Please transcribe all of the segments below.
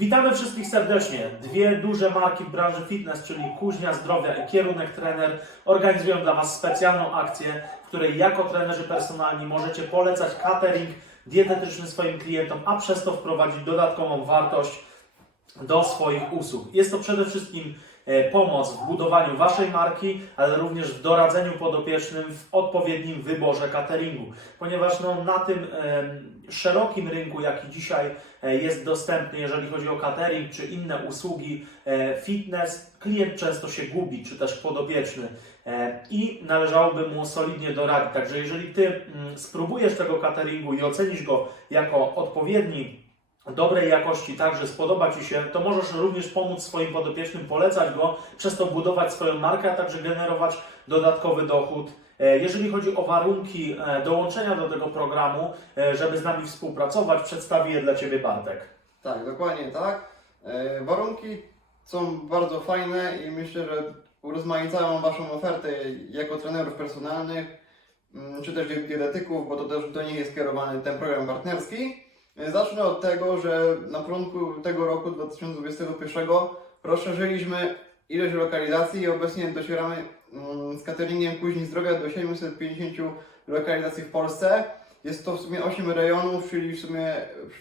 Witamy wszystkich serdecznie. Dwie duże marki w branży fitness, czyli Kuźnia Zdrowia i Kierunek Trener, organizują dla Was specjalną akcję, w której jako trenerzy personalni możecie polecać catering dietetyczny swoim klientom, a przez to wprowadzić dodatkową wartość do swoich usług. Jest to przede wszystkim e, pomoc w budowaniu Waszej marki, ale również w doradzeniu podopiecznym w odpowiednim wyborze cateringu, ponieważ no, na tym em, szerokim rynku, jaki dzisiaj e, jest dostępny, jeżeli chodzi o catering czy inne usługi e, fitness, klient często się gubi, czy też podopieczny e, i należałoby mu solidnie doradzić. Także jeżeli Ty mm, spróbujesz tego cateringu i ocenisz go jako odpowiedni, dobrej jakości, tak, że spodoba Ci się, to możesz również pomóc swoim podopiecznym, polecać go, przez to budować swoją markę, a także generować dodatkowy dochód. E, Jeżeli chodzi o warunki e, dołączenia do tego programu, e, żeby z nami współpracować, przedstawi je dla Ciebie Bartek. Tak, dokładnie tak. Warunki są bardzo fajne i myślę, że urozmaicają Waszą ofertę jako trenerów personalnych, mm, czy też dietetyków, bo to też do nich jest kierowany ten program partnerski. E, Zacznę od tego, że na początku tego roku 2021 rozszerzyliśmy ilość lokalizacji i obecnie docieramy mm, z cateringiem Kuźni Zdrowia do 750 lokalizacji w Polsce. Jest to w sumie 8 rejonów, czyli w sumie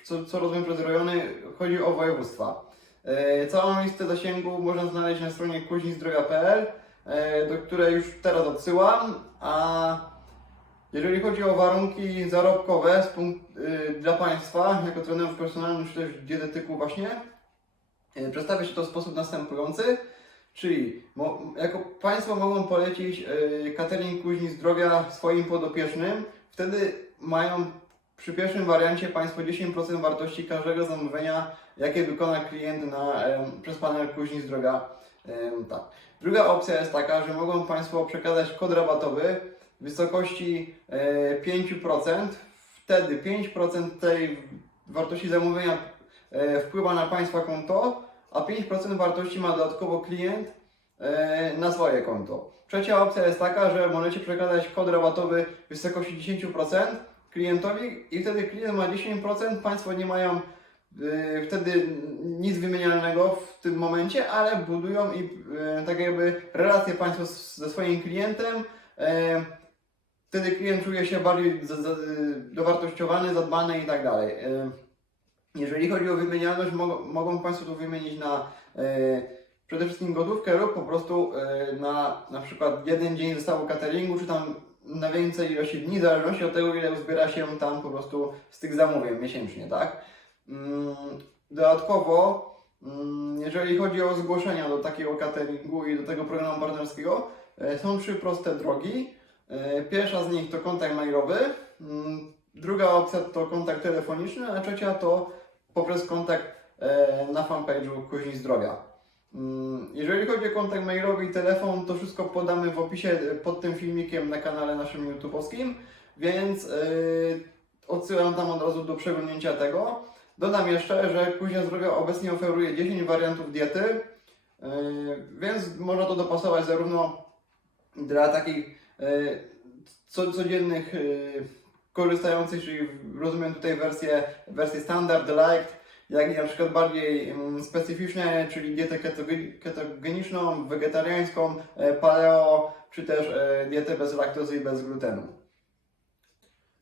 co, co rozumiem przez rejony chodzi o województwa. E, Całą listę zasięgu można znaleźć na stronie kuźnizdrowia.pl, e, do której już teraz odsyłam. A jeżeli chodzi o warunki zarobkowe y, dla Państwa, jako trenerów personalnych czy też dietetyków właśnie, y, przedstawia się to w sposób następujący. Czyli mo, jako Państwo mogą polecić y, catering kuźni zdrowia swoim podopiecznym, wtedy mają przy pierwszym wariancie Państwo 10% wartości każdego zamówienia, jakie wykona klient na, przez panel kuźni zdrowia. Tak. Druga opcja jest taka, że mogą Państwo przekazać kod rabatowy w wysokości e, 5%. Wtedy 5% tej wartości zamówienia e, wpływa na Państwa konto, a 5% wartości ma dodatkowo klient e, na swoje konto. Trzecia opcja jest taka, że możecie przekazać kod rabatowy w wysokości 10% klientowi i wtedy klient ma 10%, Państwo nie mają e, wtedy nic wymienialnego w tym momencie, ale budują i e, tak jakby relacje Państwo ze swoim klientem. Wtedy klient czuje się bardziej za- za- dowartościowany, zadbany i tak dalej. E, Jeżeli chodzi o wymienialność, mogą, Państwo to wymienić na e, przede wszystkim gotówkę lub po prostu na na przykład jeden dzień zestawu cateringu, czy tam na więcej ilości dni, w zależności od tego, ile uzbiera się tam po prostu z tych zamówień miesięcznie, tak? Mm, Dodatkowo, mm, jeżeli chodzi o zgłoszenia do takiego cateringu i do tego programu partnerskiego, są trzy proste drogi. E, Pierwsza z nich to kontakt mailowy, mm, druga opcja to kontakt telefoniczny, a trzecia to poprzez kontakt e, na fanpage'u Kuźni Zdrowia. Mm, Jeżeli chodzi o kontakt mailowy i telefon, to wszystko podamy w opisie e, pod tym filmikiem na kanale naszym YouTube'owskim, więc odsyłam tam od razu do przeglądnięcia tego. Dodam jeszcze, że Kuźnia Zdrowia obecnie oferuje 10 wariantów diety, więc można to dopasować zarówno dla takich co, codziennych yy, korzystających, czyli rozumiem tutaj wersję, wersję standard, light, jak i na przykład bardziej mm, specyficzne, czyli dietę ketoge- ketogeniczną, wegetariańską, e, paleo, czy też e, dietę bez laktozy i bez glutenu.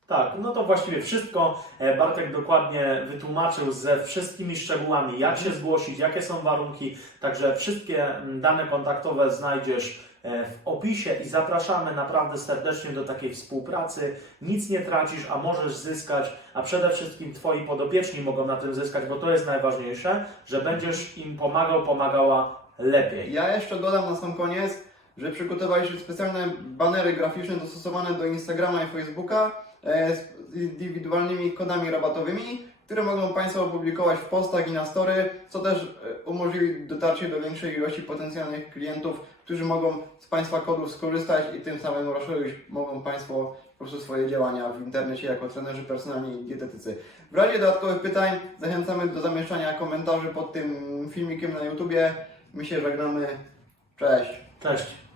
Tak, no to właściwie wszystko e, Bartek dokładnie wytłumaczył ze wszystkimi szczegółami, jak się zgłosić, jakie są warunki. Także wszystkie mm, dane kontaktowe znajdziesz e, w opisie i zapraszamy naprawdę serdecznie do takiej współpracy. Nic nie tracisz, a możesz zyskać, a przede wszystkim Twoi podopieczni mogą na tym zyskać, bo to jest najważniejsze, że będziesz im pomagał, pomagała lepiej. Ja jeszcze dodam na sam koniec, że przygotowaliśmy specjalne banery graficzne dostosowane do Instagrama i Facebooka e, z indywidualnymi kodami rabatowymi, które mogą Państwo opublikować w postach i na story, co też e, umożliwi dotarcie do większej ilości potencjalnych klientów, którzy mogą z Państwa kodów skorzystać i tym samym rozszerzyć mogą Państwo po prostu swoje działania w internecie jako trenerzy personalni i dietetycy. W razie dodatkowych pytań zachęcamy do zamieszczania komentarzy pod tym filmikiem na YouTubie. My się żegnamy. Cześć! Cześć!